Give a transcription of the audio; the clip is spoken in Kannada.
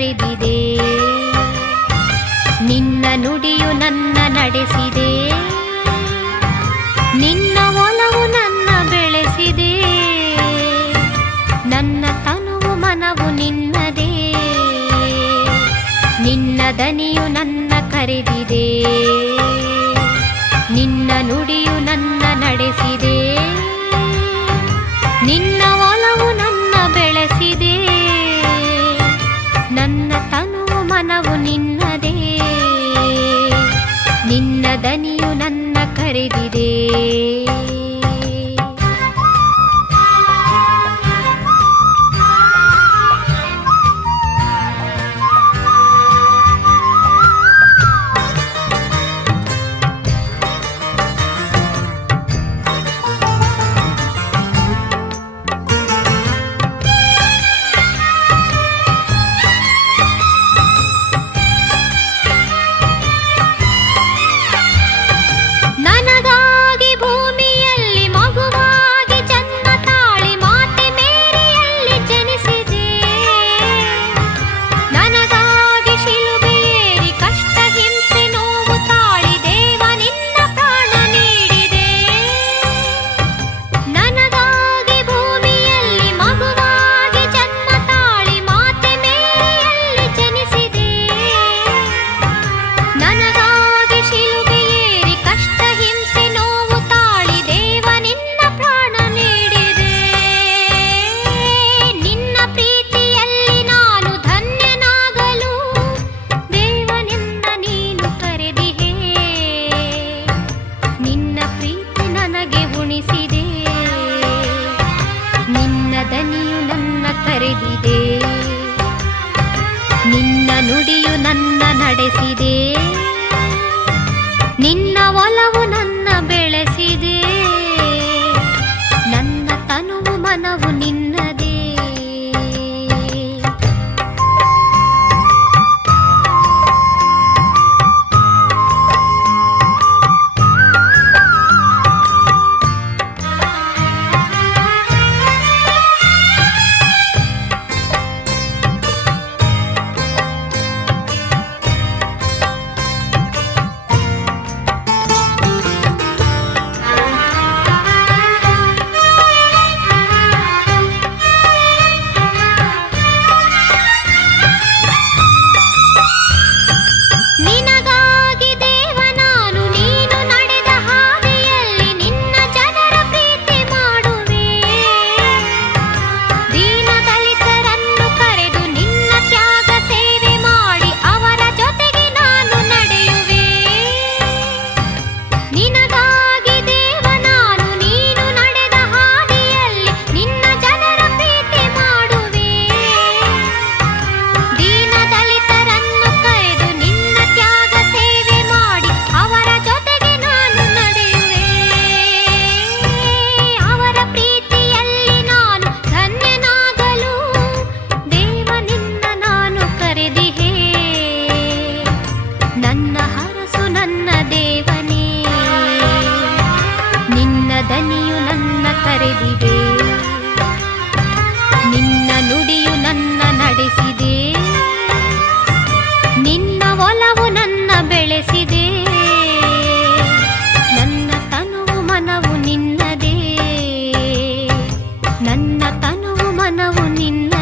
ಕರೆದಿದೆ. ನಿನ್ನ ನುಡಿಯು ನನ್ನ ನಡೆಸಿದೆ, ನಿನ್ನ ಒಲವು ನನ್ನ ಬೆಳೆಸಿದೆ. ನನ್ನ ತನುವು ಮನವು ನಿನ್ನದೇ, ನಿನ್ನ ದನಿಯು ನನ್ನ ಕರೆದಿದೆ. ನಿನ್ನ ನುಡಿಯು ನನ್ನ ನಡೆಸಿದೆ, ನಿನ್ನ ಒಲವು ನನ್ನ ಬೆಳೆಸಿದೆ. ನನ್ನ ತನುವು ಮನವು ನಿನ್ನದೇ, ನಿನ್ನ ದನಿಯು ನನ್ನ ಕರೆದಿದೆ. ನನಗಾಗಿ ಭೂಮಿಯಲ್ಲಿ ಮಗುವಾಗಿ ಜನ್ಮ ತಾಳಿ ಮಾತೆ ಮೇರಿಯಲ್ಲಿ ಜನಿಸಿದೆ. ನನಗಾಗಿ ಶಿಲುಬೆಯೇರಿ ಕಷ್ಟ ಹಿಂಸೆ ನೋವು ತಾಳಿ ದೇವ ನಿನ್ನ ಪ್ರಾಣ ನೀಡಿದೆ. ನನಗಾಗಿ ಭೂಮಿಯಲ್ಲಿ ಮಗುವಾಗಿ ಜನ್ಮ ತಾಳಿ ಮಾತೆ ಮೇರಿಯಲ್ಲಿ ಜನಿಸಿದೆ. ನನಗಾಗಿ ಶಿಲುಬೆಯೇರಿ ಕಷ್ಟ ಹಿಂಸೆ ನೋವು ತಾಳಿ ದೇವ ನಿನ್ನ ಪ್ರಾಣ ನೀಡಿದೆ. ನಿನ್ನ ಪ್ರೀತಿಯಲ್ಲಿ ನಾನು ಧನ್ಯನಾಗಲು ದೇವನಿಂದ ನೀನು ಕರೆದಿಹೆ. ನಿನ್ನ ಪ್ರೀತಿ ನನಗೆ ಉಣಿಸಿದೆ, ನಿನ್ನ ದನಿಯು ನನ್ನ ಕರೆದಿದೆ. ನಿನ್ನ ನುಡಿಯು ನನ್ನ ನಡೆಸಿದೆ, ನಿನ್ನ ಒಲವು ನನ್ನ ಬೆಳೆಸಿದೆ. ನನ್ನ ತನುವು ಮನವು ನಿನ್ನದೇ. ನಿನಗಾಗಿ ದೇವ ನಾನು ನೀನು ನಡೆದ ಹಾದಿಯಲ್ಲಿ ನಿನ್ನ ಜನರ ಪ್ರೀತಿ ಮಾಡುವೆ. ದೀನ ದಲಿತರನ್ನು ಕರೆದು ನಿನ್ನ ತ್ಯಾಗ ಸೇವೆ ಮಾಡಿ ಅವರ ಜೊತೆಗೆ ನಾನು ನಡೆಯುವೆ. ನಿನಗಾಗಿ ದೇವ ನಾನು ನೀನು ನಡೆದ ಹಾದಿಯಲ್ಲಿ ನಿನ್ನ ಜನರ ಪ್ರೀತಿ ಮಾಡುವೆ. ದೀನ ದಲಿತರನ್ನು ಕರೆದು ನಿನ್ನ ತ್ಯಾಗ ಸೇವೆ ಮಾಡಿ ಅವರ ಜೊತೆಗೆ ನಾನು ನಡೆಯುವೆ. ಅವರ ಪ್ರೀತಿಯಲ್ಲಿ ನಾನು ಧನ್ಯನಾಗಲು ದೇವನಿಂದ ನಾನು ಕರೆದಿಹೆ. ನನ್ನ ಹರಸು ನನ್ನ ದೇವನೇ, ನಿನ್ನ ದನಿಯು ನನ್ನ ಕರೆದಿದೆ. ನಿನ್ನ ನುಡಿಯು ನನ್ನ ನಡೆಸಿದೆ, ನಿನ್ನ ಒಲವು ನನ್ನ ಬೆಳೆಸಿದೆ. ನನ್ನ ತನುವು ಮನವು ನಿನ್ನದೇ, ನನ್ನ ತನುವು ಮನವು ನಿನ್ನ